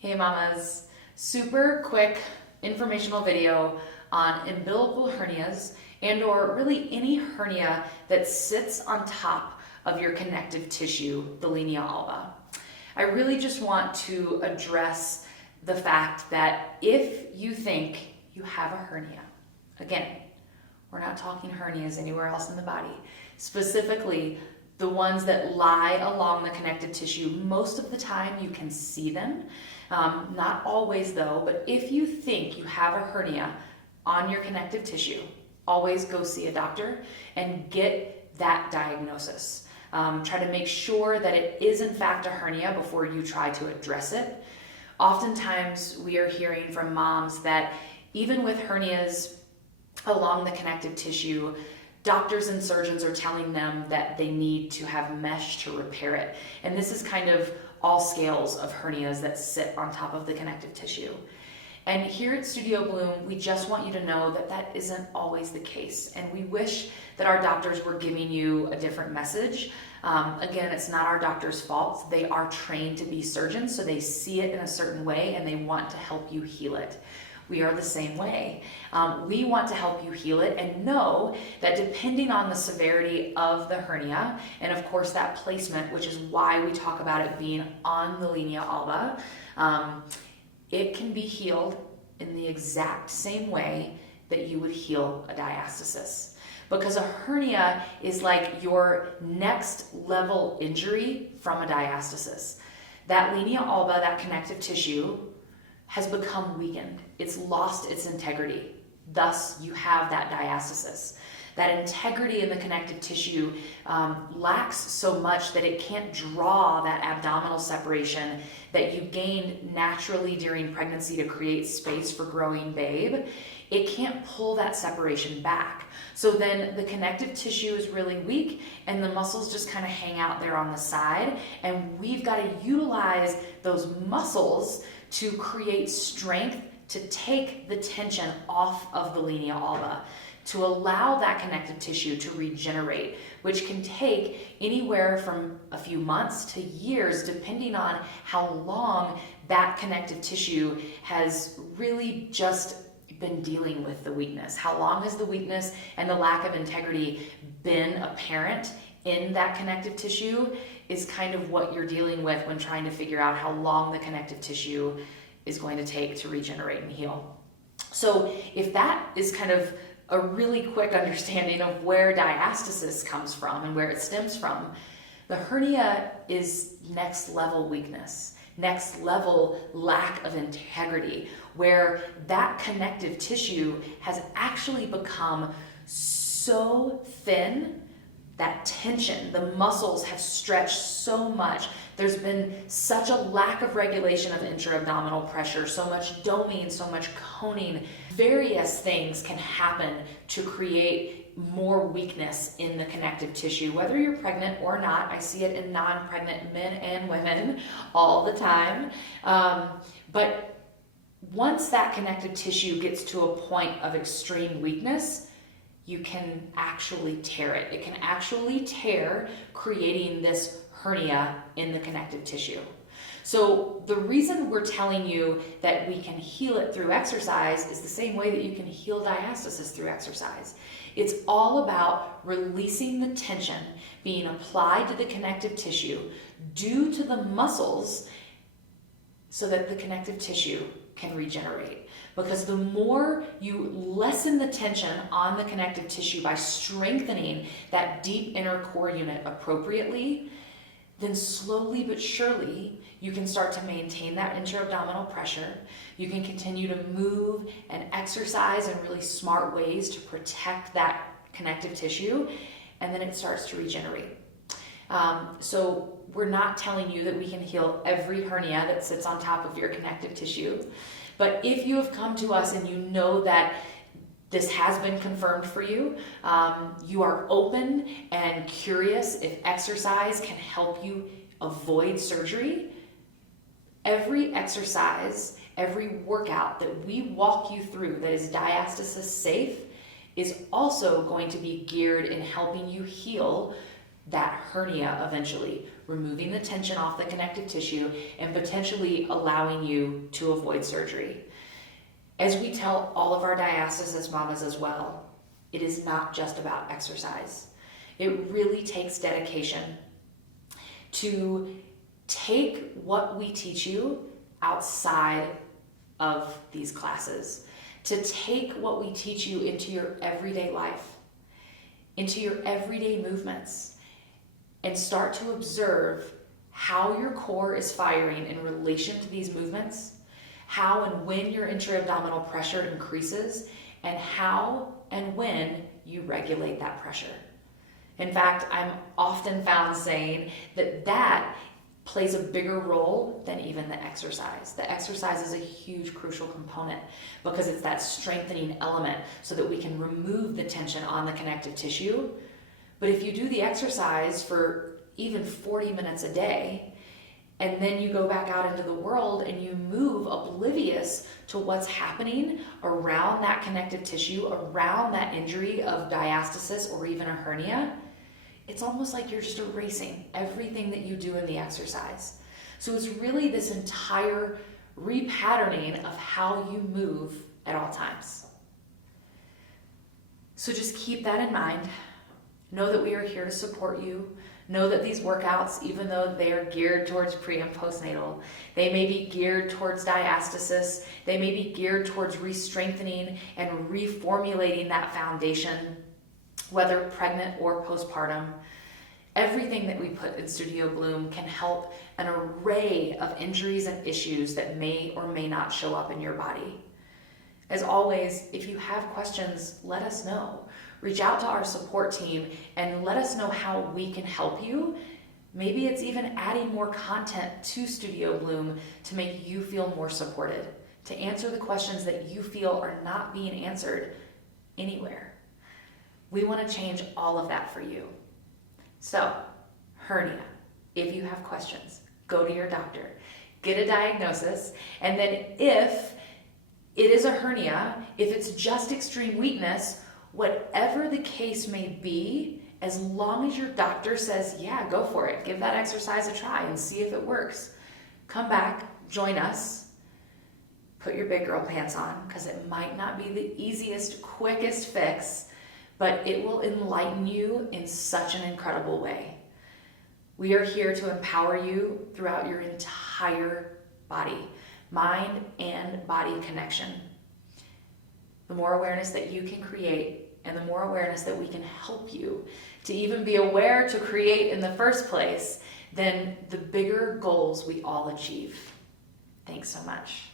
Hey mamas, super quick informational video on umbilical hernias and or really any hernia that sits on top of your connective tissue, the linea alba. I really just want to address the fact that if you think you have a hernia, again, we're not talking hernias anywhere else in the body, specifically the ones that lie along the connective tissue. Most of the time you can see them, not always though, but if you think you have a hernia on your connective tissue, always go see a doctor and get that diagnosis. Try to make sure that it is in fact a hernia before you try to address it. Oftentimes we are hearing from moms that even with hernias along the connective tissue, doctors and surgeons are telling them that they need to have mesh to repair it. And this is kind of all scales of hernias that sit on top of the connective tissue. And here at Studio Bloom, we just want you to know that that isn't always the case. And we wish that our doctors were giving you a different message. Again, it's not our doctor's fault. They are trained to be surgeons, so they see it in a certain way and they want to help you heal it. We are the same way. We want to help you heal it and know that depending on the severity of the hernia, and of course that placement, which is why we talk about it being on the linea alba, it can be healed in the exact same way that you would heal a diastasis. Because a hernia is like your next level injury from a diastasis. That linea alba, that connective tissue, has become weakened. It's lost its integrity. Thus, you have that diastasis. That integrity in the connective tissue lacks so much that it can't draw that abdominal separation that you gained naturally during pregnancy to create space for growing babe. It can't pull that separation back. So then the connective tissue is really weak and the muscles just kind of hang out there on the side. And we've got to utilize those muscles to create strength to take the tension off of the linea alba, to allow that connective tissue to regenerate, which can take anywhere from a few months to years, depending on how long that connective tissue has really just been dealing with the weakness. How long has the weakness and the lack of integrity been apparent in that connective tissue is kind of what you're dealing with when trying to figure out how long the connective tissue is going to take to regenerate and heal. So if that is kind of a really quick understanding of where diastasis comes from and where it stems from, the hernia is next level weakness, next level lack of integrity, where that connective tissue has actually become so thin. That tension, the muscles have stretched so much. There's been such a lack of regulation of intra-abdominal pressure, so much doming, so much coning. Various things can happen to create more weakness in the connective tissue, whether you're pregnant or not. I see it in non-pregnant men and women all the time. But once that connective tissue gets to a point of extreme weakness, you can actually tear it. It can actually tear, creating this hernia in the connective tissue. So the reason we're telling you that we can heal it through exercise is the same way that you can heal diastasis through exercise. It's all about releasing the tension being applied to the connective tissue due to the muscles so that the connective tissue can regenerate. Because the more you lessen the tension on the connective tissue by strengthening that deep inner core unit appropriately, then slowly but surely you can start to maintain that intra-abdominal pressure. You can continue to move and exercise in really smart ways to protect that connective tissue, and then it starts to regenerate. So we're not telling you that we can heal every hernia that sits on top of your connective tissue. But if you have come to us and you know that this has been confirmed for you, you are open and curious if exercise can help you avoid surgery, every exercise, every workout that we walk you through that is diastasis safe is also going to be geared in helping you heal that hernia eventually, removing the tension off the connective tissue, and potentially allowing you to avoid surgery. As we tell all of our diastasis mamas as well, it is not just about exercise. It really takes dedication to take what we teach you outside of these classes, to take what we teach you into your everyday life, into your everyday movements, and start to observe how your core is firing in relation to these movements, how and when your intra-abdominal pressure increases, and how and when you regulate that pressure. In fact, I'm often found saying that plays a bigger role than even the exercise. The exercise is a huge, crucial component because it's that strengthening element so that we can remove the tension on the connective tissue. But if you do the exercise for even 40 minutes a day, and then you go back out into the world and you move oblivious to what's happening around that connective tissue, around that injury of diastasis or even a hernia, it's almost like you're just erasing everything that you do in the exercise. So it's really this entire repatterning of how you move at all times. So just keep that in mind. Know that we are here to support you. Know that these workouts, even though they are geared towards pre and postnatal, they may be geared towards diastasis, they may be geared towards re-strengthening and reformulating that foundation, whether pregnant or postpartum. Everything that we put in Studio Bloom can help an array of injuries and issues that may or may not show up in your body. As always, if you have questions, let us know. Reach out to our support team and let us know how we can help you. Maybe it's even adding more content to Studio Bloom to make you feel more supported, to answer the questions that you feel are not being answered anywhere. We want to change all of that for you. So, hernia, if you have questions, go to your doctor, get a diagnosis, and then if it is a hernia, if it's just extreme weakness, whatever the case may be, as long as your doctor says, yeah, go for it, give that exercise a try and see if it works. Come back, join us, put your big girl pants on, because it might not be the easiest, quickest fix, but it will enlighten you in such an incredible way. We are here to empower you throughout your entire body, mind and body connection. The more awareness that you can create and the more awareness that we can help you to even be aware to create in the first place, then the bigger goals we all achieve. Thanks so much.